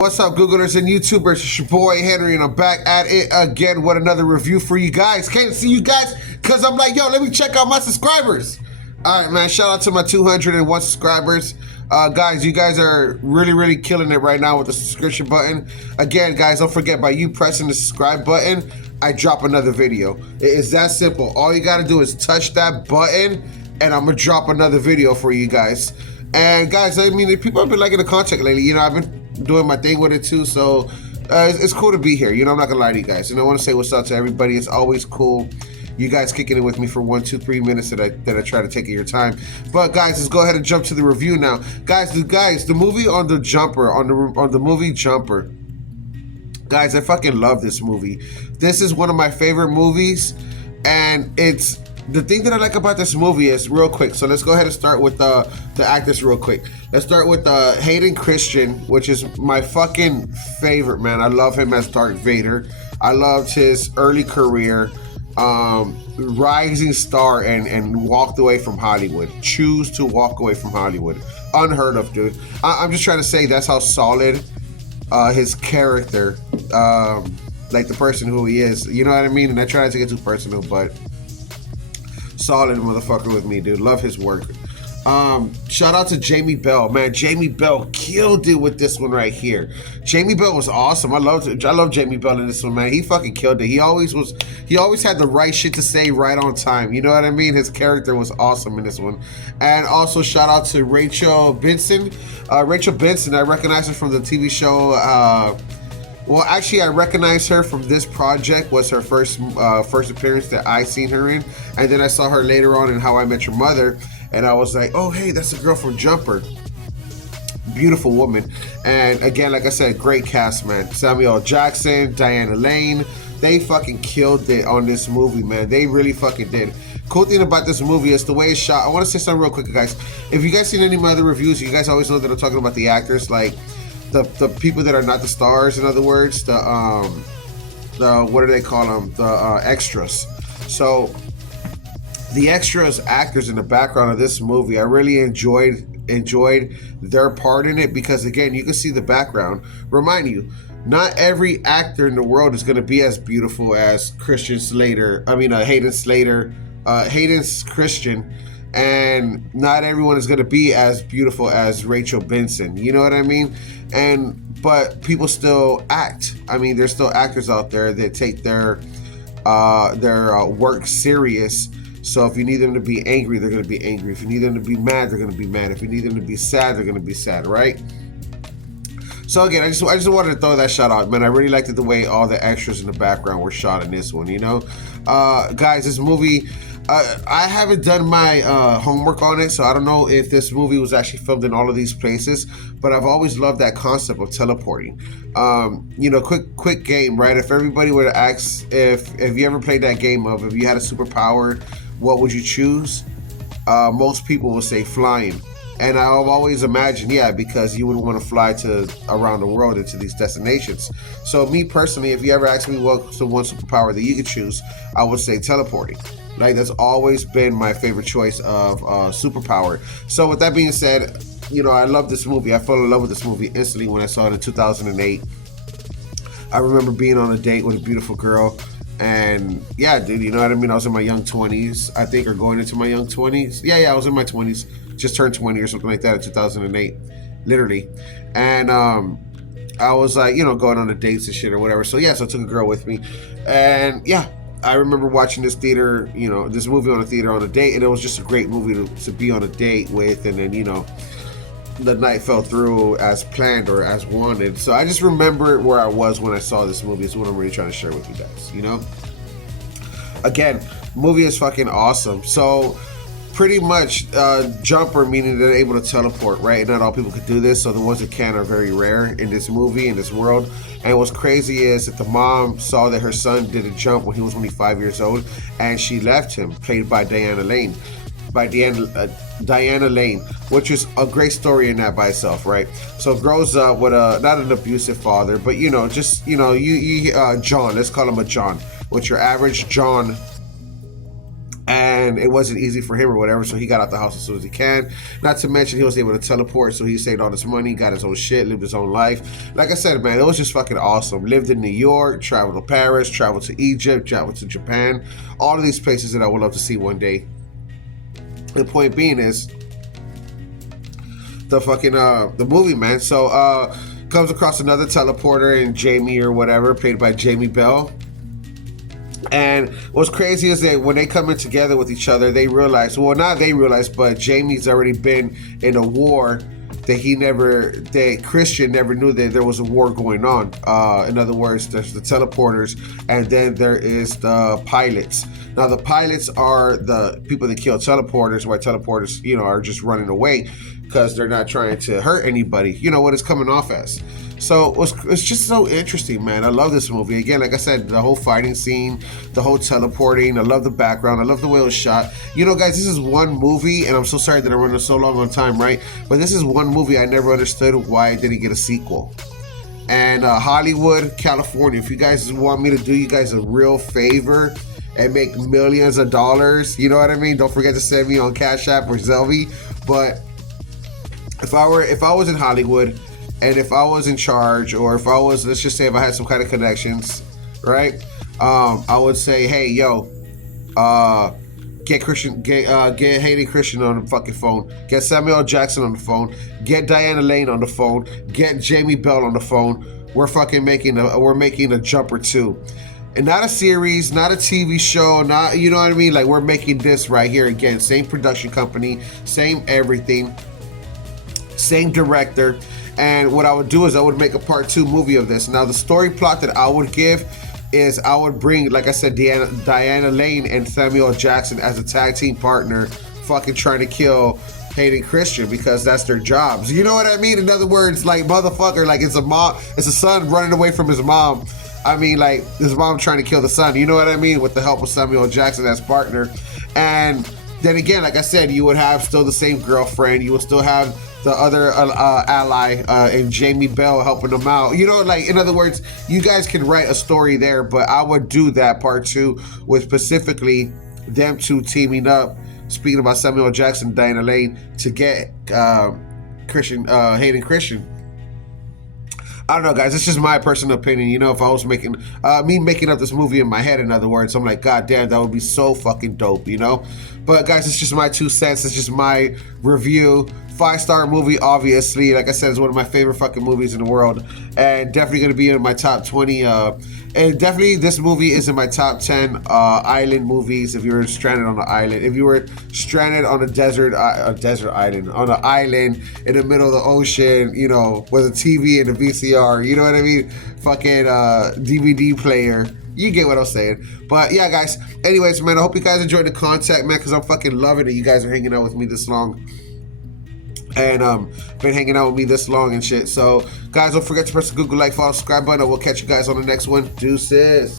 What's up, Googlers and YouTubers? It's your boy Henry, and I'm back at it again with another review for you guys. Can't see you guys because I'm like, yo, let me check out my subscribers. All right, man, shout out to my 201 subscribers. Guys, you guys are really killing it right now with the subscription button. Again, guys, don't forget, by you pressing the subscribe button, I drop another video. It is that simple. All you gotta do is touch that button, and I'm gonna drop another video for you guys. And guys, I mean, people have been liking the content lately. You know, I've been doing my thing with it too, so it's cool to be here. You know, I'm not gonna lie to you guys, and I want to say what's up to everybody. It's always cool you guys kicking it with me for 1, 2, 3 minutes that I try to take of your time. But guys, let's go ahead and jump to the review now. Guys, the movie on the Jumper, on the movie Jumper. Guys, I fucking love this movie. This is one of my favorite movies, and it's the thing that I like about this movie is real quick. So let's go ahead and start with the actors real quick. Let's start with Hayden Christensen, which is my fucking favorite, man. I love him as Darth Vader. I loved his early career, rising star, and walked away from Hollywood. Choose to walk away from Hollywood. Unheard of, dude. I'm just trying to say that's how solid his character, like the person who he is. You know what I mean? And I try not to get too personal, but solid motherfucker with me, dude. Love his work. Shout out to Jamie Bell, man. Jamie Bell killed it with this one right here. Jamie Bell was awesome. I love Jamie Bell in this one, man. He fucking killed it. He always had the right shit to say right on time. You know what I mean? His character was awesome in this one. And also shout out to Rachel Benson. Rachel Benson, I recognize her from the TV show. Well, actually, I recognize her from this project. Was her first appearance that I seen her in, and then I saw her later on in How I Met Your Mother, and I was like, oh, hey, that's the girl from Jumper. Beautiful woman. And again, like I said, great cast, man. Samuel L. Jackson, Diana Lane, they fucking killed it on this movie, man. They really fucking did. Cool thing about this movie is the way it's shot. I want to say something real quick, guys. If you guys seen any of my other reviews, you guys always know that I'm talking about the actors, like the people that are not the stars, in other words, the what do they call them, the extras. So the extras actors in the background of this movie, I really enjoyed their part in it, because again, you can see the background. Remind you, not every actor in the world is going to be as beautiful as Hayden's Christian, and not everyone is going to be as beautiful as Rachel Benson. You know what I mean? But people still act. I mean, there's still actors out there that take their work serious. So if you need them to be angry, they're going to be angry. If you need them to be mad, they're going to be mad. If you need them to be sad, they're going to be sad, right? So again, I just wanted to throw that shout out, man. I really liked the way all the extras in the background were shot in this one, you know? Guys, this movie, I haven't done my homework on it, so I don't know if this movie was actually filmed in all of these places, but I've always loved that concept of teleporting. You know, quick game, right? If everybody were to ask if you ever played that game of if you had a superpower, what would you choose? Most people will say flying. And I've always imagined, yeah, because you would want to fly to around the world into these destinations. So me personally, if you ever ask me what's the one superpower that you could choose, I would say teleporting. Like, that's always been my favorite choice of superpower. So with that being said, you know, I love this movie. I fell in love with this movie instantly when I saw it in 2008. I remember being on a date with a beautiful girl. And yeah, dude, you know what I mean? I was in my young 20s, I think, or going into my young 20s. Yeah, I was in my 20s. Just turned 20 or something like that in 2008, literally. And I was like, you know, going on the dates and shit or whatever. So yeah, so I took a girl with me. And yeah, I remember watching this movie on a theater on a date, and it was just a great movie to be on a date with. And then, you know, the night fell through as planned or as wanted. So I just remember where I was when I saw this movie. It's what I'm really trying to share with you guys, you know? Again, movie is fucking awesome. So pretty much Jumper, meaning they're able to teleport, right? Not all people could do this, so the ones that can are very rare in this movie, in this world. And what's crazy is that the mom saw that her son did a jump when he was only 5 years old, and she left him, played by Diana Lane. Diana Lane, which is a great story in that by itself, right? So grows up with not an abusive father, but you know, just, you know, you John, let's call him a John, what's your average John. And and it wasn't easy for him or whatever, so he got out the house as soon as he can. Not to mention he was able to teleport, so he saved all this money, got his own shit, lived his own life. Like I said, man, it was just fucking awesome. Lived in New York, traveled to Paris, traveled to Egypt, traveled to Japan, all of these places that I would love to see one day. The point being is the fucking the movie, man. So comes across another teleporter in Jamie or whatever, played by Jamie Bell. And what's crazy is that when they come in together with each other, they realize, well, not they realize, but Jamie's already been in a war that Christian never knew that there was a war going on. In other words, there's the teleporters, and then there is the pilots. Now, the pilots are the people that kill teleporters, while teleporters, are just running away because they're not trying to hurt anybody. You know what it's coming off as. So it's just so interesting, man. I love this movie. Again, like I said, the whole fighting scene, the whole teleporting. I love the background. I love the way it was shot. Guys, this is one movie, and I'm so sorry that I'm running so long on time, right? But this is one movie I never understood why it didn't get a sequel. And Hollywood, California, if you guys want me to do you guys a real favor and make millions of dollars, you know what I mean? Don't forget to send me on Cash App or Zelvy. But if I was in Hollywood, and if I was in charge, or if I was, let's just say if I had some kind of connections, right? I would say, hey, yo, get Hayden Christian on the fucking phone. Get Samuel L. Jackson on the phone. Get Diana Lane on the phone. Get Jamie Bell on the phone. We're making a jump or two. And not a series, not a TV show, not, you know what I mean? Like, we're making this right here again. Same production company, same everything, same director. And what I would do is I would make a part 2 movie of this. Now, the story plot that I would give is I would bring, like I said, Diana Lane and Samuel L. Jackson as a tag team partner, fucking trying to kill Hayden Christian because that's their jobs. You know what I mean? In other words, like, motherfucker, like it's a son running away from his mom. I mean, like, his mom trying to kill the son. You know what I mean? With the help of Samuel L. Jackson as partner. And then again, like I said, you would have still the same girlfriend. You would still have the other ally and Jamie Bell helping them out. Like, in other words, you guys can write a story there, but I would do that part 2 with specifically them two teaming up, speaking about Samuel L. Jackson and Diana Lane, to get Hayden Christian. I don't know, guys. It's just my personal opinion. If I was making up this movie in my head, in other words, I'm like, God damn, that would be so fucking dope, But guys, it's just my 2 cents. It's just my review. 5-star movie, obviously. Like I said, it's one of my favorite fucking movies in the world, and definitely going to be in my top 20. And definitely, this movie is in my top 10 island movies. If you were stranded on an island, if you were stranded on a desert island, on an island in the middle of the ocean, with a TV and a VCR, you know what I mean? Fucking DVD player. You get what I'm saying. But yeah, guys. Anyways, man, I hope you guys enjoyed the content, man, because I'm fucking loving it. You guys are hanging out with me this long. And been hanging out with me this long and shit. So, guys, don't forget to press the Google like, follow, subscribe button. I will catch you guys on the next one. Deuces.